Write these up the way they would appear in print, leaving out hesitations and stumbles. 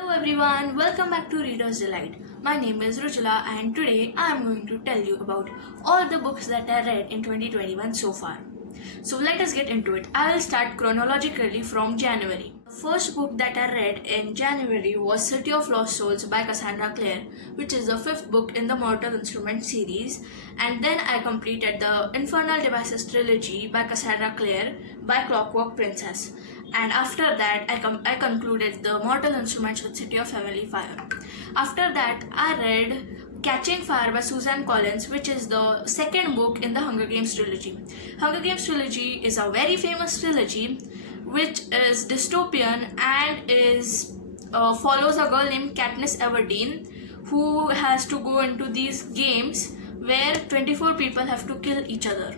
Hello everyone, welcome back to Reader's Delight. My name is Rujula and today I am going to tell you about all the books that I read in 2021 so far. So let us get into it. I will start chronologically from January. The first book that I read in January was City of Lost Souls by Cassandra Clare, which is the fifth book in the Mortal Instruments series, and then I completed the Infernal Devices trilogy by Cassandra Clare by Clockwork Princess. And after that, I concluded the Mortal Instruments with City of Heavenly Fire. After that, I read Catching Fire by Suzanne Collins, which is the second book in the Hunger Games trilogy. Hunger Games trilogy is a very famous trilogy which is dystopian and is follows a girl named Katniss Everdeen who has to go into these games where 24 people have to kill each other.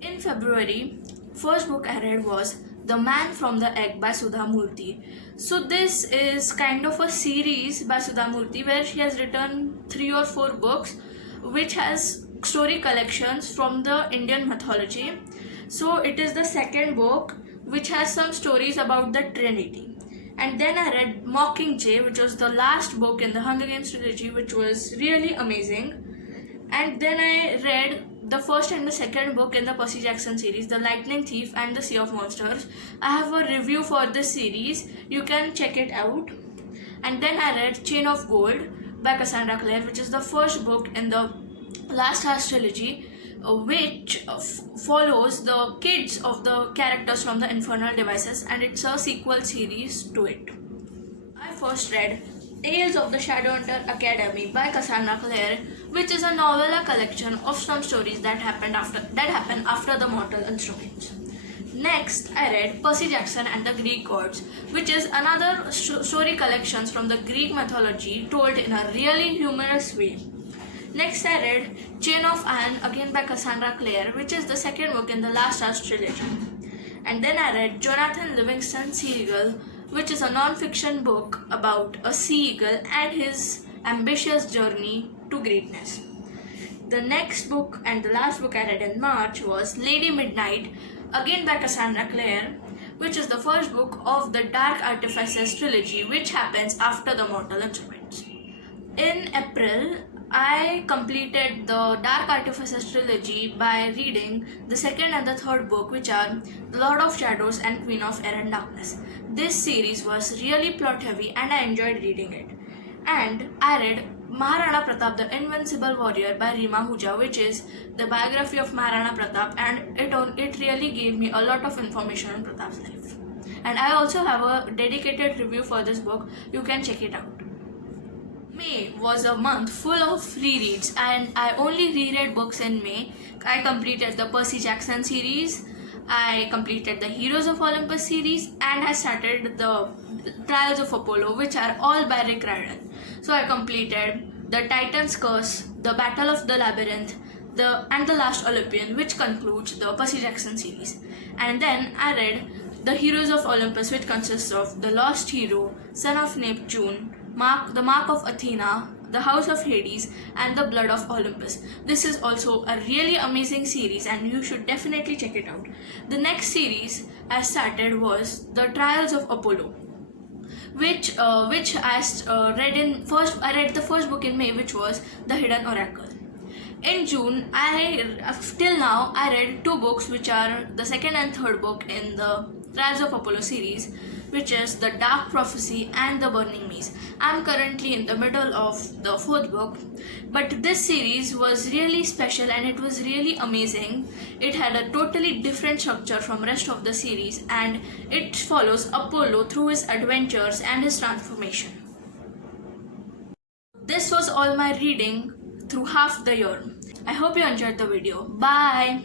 In February, first book I read was The Man from the Egg by Sudha Murthy. So this is kind of a series by Sudha Murthy where she has written 3 or 4 books which has story collections from the Indian mythology. So it is the second book which has some stories about the Trinity. And then I read Mockingjay, which was the last book in the Hunger Games trilogy, which was really amazing. And then I read the first and the second book in the Percy Jackson series, The Lightning Thief and The Sea of Monsters. I have a review for this series, you can check it out. And then I read Chain of Gold by Cassandra Clare, which is the first book in the Last House trilogy, which follows the kids of the characters from the Infernal Devices, and it's a sequel series to it. I first read Tales of the Shadowhunter Academy by Cassandra Clare, which is a novella collection of some stories that happened after the Mortal Instruments. Next, I read Percy Jackson and the Greek Gods, which is another story collections from the Greek mythology told in a really humorous way. Next, I read Chain of Anne, again by Cassandra Clare, which is the second book in the Last House trilogy. And then I read Jonathan Livingston's Sea Eagle, which is a non-fiction book about a sea eagle and his ambitious journey to greatness. The next book and the last book I read in March was Lady Midnight, again by Cassandra Clare, which is the first book of the Dark Artifices trilogy, which happens after the Mortal Instruments. In April, I completed the Dark Artifices trilogy by reading the second and the third book, which are Lord of Shadows and Queen of Air and Darkness. This series was really plot heavy and I enjoyed reading it. And I read Maharana Pratap, the Invincible Warrior by Rima Ahuja, which is the biography of Maharana Pratap, and it really gave me a lot of information on Pratap's life. And I also have a dedicated review for this book, you can check it out. May was a month full of rereads and I only reread books in May. I completed the Percy Jackson series, I completed the Heroes of Olympus series, and I started the Trials of Apollo, which are all by Rick Riordan. So I completed the Titan's Curse, the Battle of the Labyrinth, and the Last Olympian, which concludes the Percy Jackson series. And then I read the Heroes of Olympus, which consists of The Lost Hero, Son of Neptune, the Mark of Athena, The House of Hades, and The Blood of Olympus. This is also a really amazing series and you should definitely check it out. The next series I started was The Trials of Apollo, which I read the first book in May, which was The Hidden Oracle. In June, till now I read 2 books, which are the second and third book in the Trials of Apollo series, which is The Dark Prophecy and The Burning Maze. I'm currently in the middle of the 4th book, but this series was really special and it was really amazing. It had a totally different structure from rest of the series and it follows Apollo through his adventures and his transformation. This was all my reading through half the year. I hope you enjoyed the video. Bye!